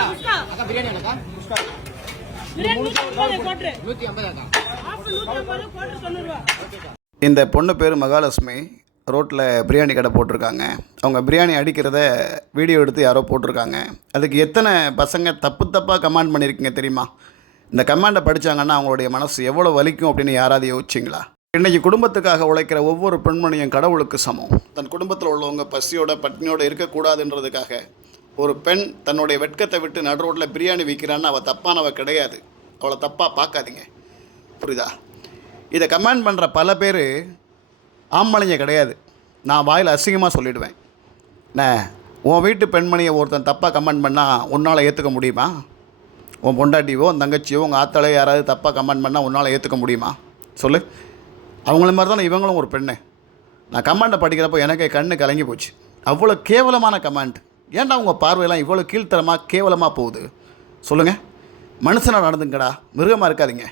அக்கா அக்கா பிரியாணி அக்கா? குஷ்கா நூற்றி ஐம்பது அக்கா இந்த பொண்ணு பேர் மகாலட்சுமி. ரோட்டில் பிரியாணி கடை போட்டிருக்காங்க. அவங்க பிரியாணி அடிக்கிறத வீடியோ எடுத்து யாரோ போட்டிருக்காங்க. அதுக்கு எத்தனை பசங்க தப்பு தப்பாக கமெண்ட் பண்ணியிருக்கீங்க தெரியுமா? இந்த கமெண்டை படித்தாங்கன்னா அவங்களுடைய மனசு எவ்வளோ வலிக்கும் அப்படின்னு யாராவது யோசிச்சிங்களா? இன்றைக்கி குடும்பத்துக்காக உழைக்கிற ஒவ்வொரு பெண்மணியும் கடவுளுக்கு சமம். தன் குடும்பத்தில் உள்ளவங்க பசியோட பட்னியோட இருக்கக்கூடாதுன்றதுக்காக ஒரு பெண் தன்னுடைய வெட்கத்தை விட்டு நடு ரோட்டில் பிரியாணி விற்கிறான்னு அவள் தப்பானவ கிடையாது. அவளை தப்பாக பார்க்காதீங்க. புரியுதா? இதை கமெண்ட் பண்ணுற பல பேர் ஆம்பளைங்க கிடையாது. நான் வாயில் அசிங்கமாக சொல்லிவிடுவேன் என்ன உன் வீட்டு பெண்மணியை ஒருத்தன் தப்பாக கமெண்ட் பண்ணால் உன்னால் ஏற்றுக்க முடியுமா? உன் பொண்டாட்டியோ உன் தங்கச்சியோ உங்கள் ஆத்தாளோ யாராவது தப்பாக கமெண்ட் பண்ணால் உன்னால் ஏற்றுக்க முடியுமா? சொல்லு. அவங்கள மாதிரி தானே இவங்களும் ஒரு பெண்ணு. நான் கமெண்ட்டை படிக்கிறப்போ எனக்கே கண்ணு கலங்கி போச்சு. அவ்வளோ கேவலமான கமெண்ட் ஏன்டா உங்கள் பார்வையெல்லாம் இவ்வளோ கீழ்த்தரமாக கேவலமாக போகுது? சொல்லுங்கள் மனுஷனாக நடந்துங்கடா. மிருகமாக இருக்காதிங்க.